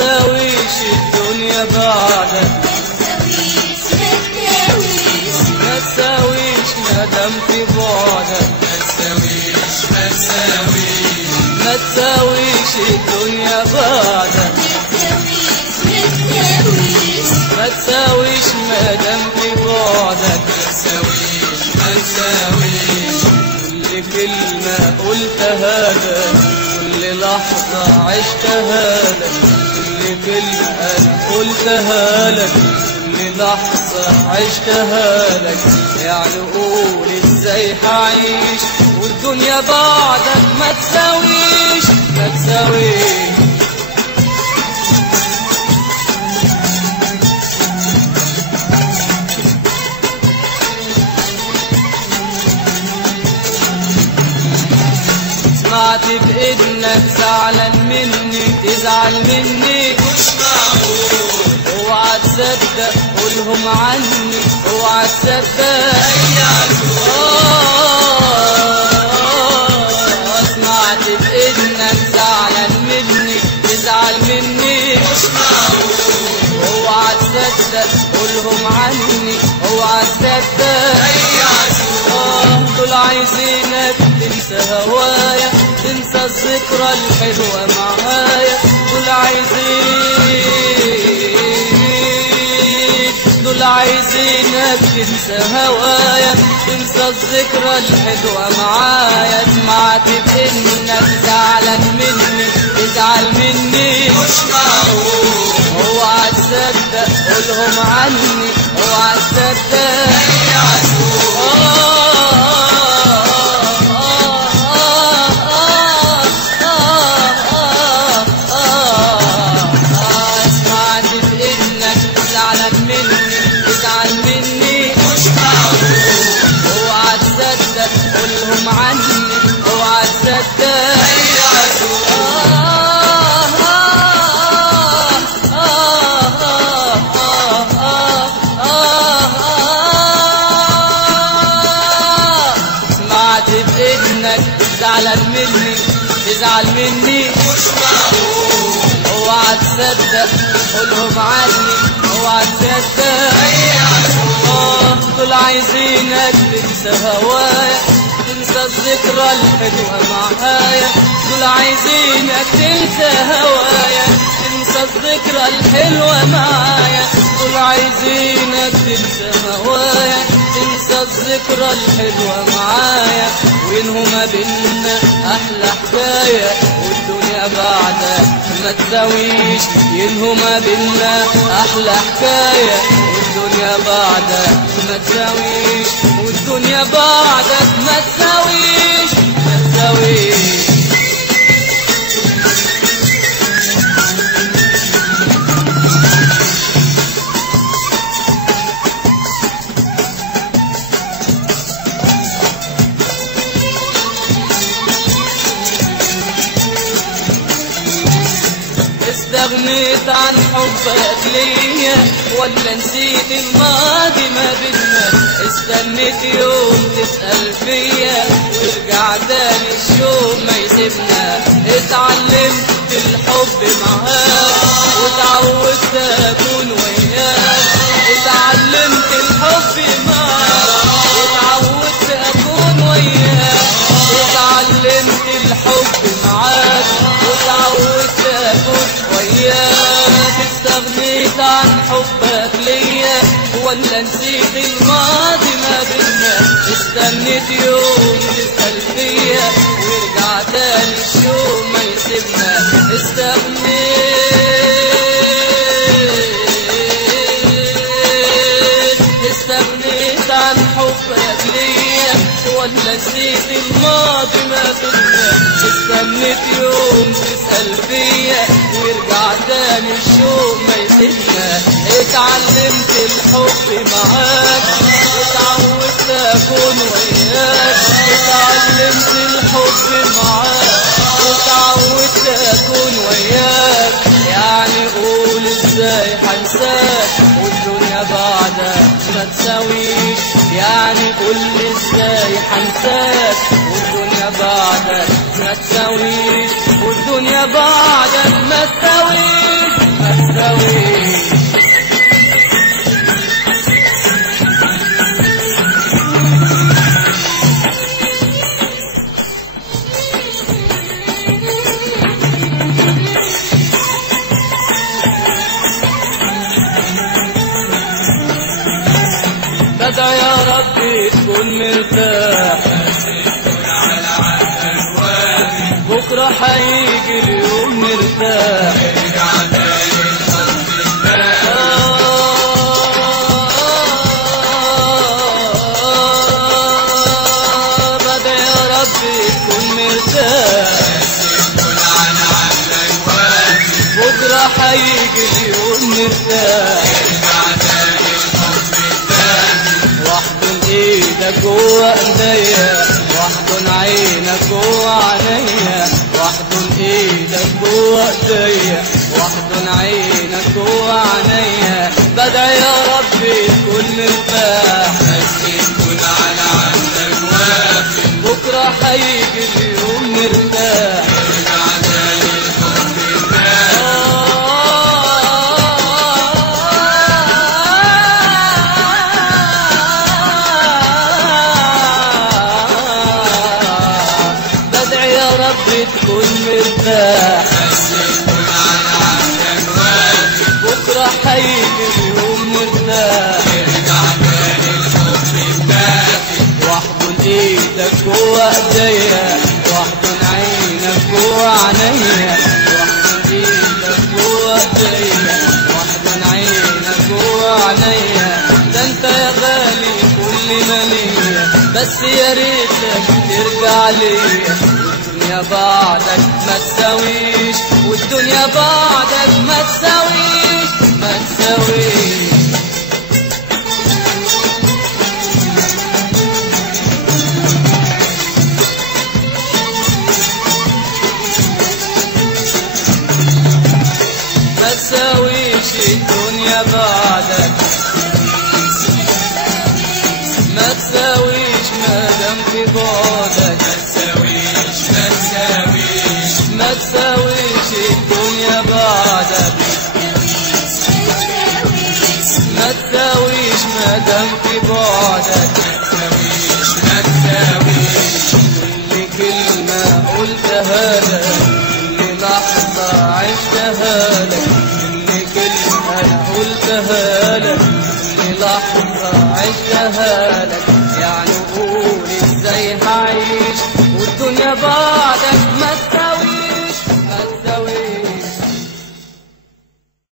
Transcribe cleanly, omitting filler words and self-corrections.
تساويش الدنيا بعدك، ما تساويش مادام في بعدك، ما تساويش الدنيا بعدك، ما تساويش مادام في بعدك، كل كلمة قلتها لك، كل لحظة عشتها لك، كل كلمة قلتها لك، كل لحظة عشتها لك، يعني قول ازاي هعيش والدنيا بعدك ما تساويش، ما تساويش. سمعت بإذنك زعلان مني، تزعل مني مش معقول، اوعى تصدق قولهم عني، اوعى تصدق سمعت بإذنك زعلان مني، تزعل مني مش معقول، اوعى تصدق قولهم عني، اوعى تصدق دول عايزينك تنسى هوايا، تنسى الذكرى الحلوة معايا، دول عايزينك تنسى هوايا، تنسى الذكرى الحلوة معايا. سمعت بإنك زعلان مني، تزعل مني مش معقول، اوعى تصدق قولهم عني، اوعى تصدق زعلان مني، تزعل مني مش معقول، اوعى تصدق قولهم عني، اوعى تصدق دول عايزينك تنسى هوايا، تنسى الذكرى الحلوة معايا، دول عايزينك تنسى هوايا، تنسى الذكرى الحلوة معايا، دول عايزينك تنسى هوايا، تنسى الذكرى الحلوة معايا. وينهما بينا احلى حكاية والدنيا بعدك ما تساويش، ينهما بينا احلى حكاية والدنيا بعدك ما تساويش، والدنيا بعدك ما تساويش، ما تساويش. استغنيت عن حبك ليا ولا نسيت الماضي ما بينا، استنيت يوم تسأل فيا وارجع تاني الشوق ما يسيبنا، اتعلمت الحب معاك وتعودت اكون وياك، اتعلمت الحب معاك وتعودت اكون وياك، اتعلمت الحب معاك وتعودت اكون وياك. استغنيت عن حبك ليا ولا نسيت الماضي ما بينا، استنيت يوم تسأل فيا ويرجع تاني الشوق ما يسيبنا، استغنيت عن حبك ليا ولا نسيت الماضي ما بينا، استنيت يوم تسأل فيا ويرجع تاني الشوق ما يسيبنا، اتعلمت الحب معاك وتعودت اكون وياك، اتعلمت الحب معاك وتعودت اكون وياك، يعني قول ازاي هنساك والدنيا بعدك بعدك ما تساويش. يعني قول لي ازاي حنساك والدنيا بعدك ما تساويش، والدنيا بعدك ما تساويش ما تساويش. بدعي يا ربي تكون مرتاح، بكرة حيجي اليوم مرتاح. بدعي يا ربي تكون مرتاح، بكرة حيجي اليوم مرتاح. واحضن ايدك جوا ايديا، واحضن عينك جوا عينيا، واحضن ايدك جوا ايديا، واحضن عينك جوا عينيا. بدعي يا ربي تكون مرتاح، تكون على عهدك وافي، بكره حيجي اليوم مرتاح. تكون مرتاح، تكون على عهدك وافي، بكرة حيجي اليوم مرتاح. ارجع تاني الحب الدافي، واحضن ايدك جوا ايديا، واحضن عينك جوا عينيا، واحضن ايدك جوا ايديا، واحضن عينك جوا عينيا. ده انت يا غالي كل ما ليا، بس يا ريتك ترجع ليا. والدنيا بعدك ما تساويش، والدنيا بعدك ما تساويش ما تساويش. ما تساويش الدنيا بعدك، ما تساويش مادام في بعدك. ما تساويش الدنيا بعدك، ما تساويش مادام في بعدك. ما تساويش كل كلمة قلتها لك، كل لحظة عشتها لك، كل كلمة أنا قلتها لك، كل لحظة عشتها لك. يعني قول ازاي هعيش والدنيا بعدك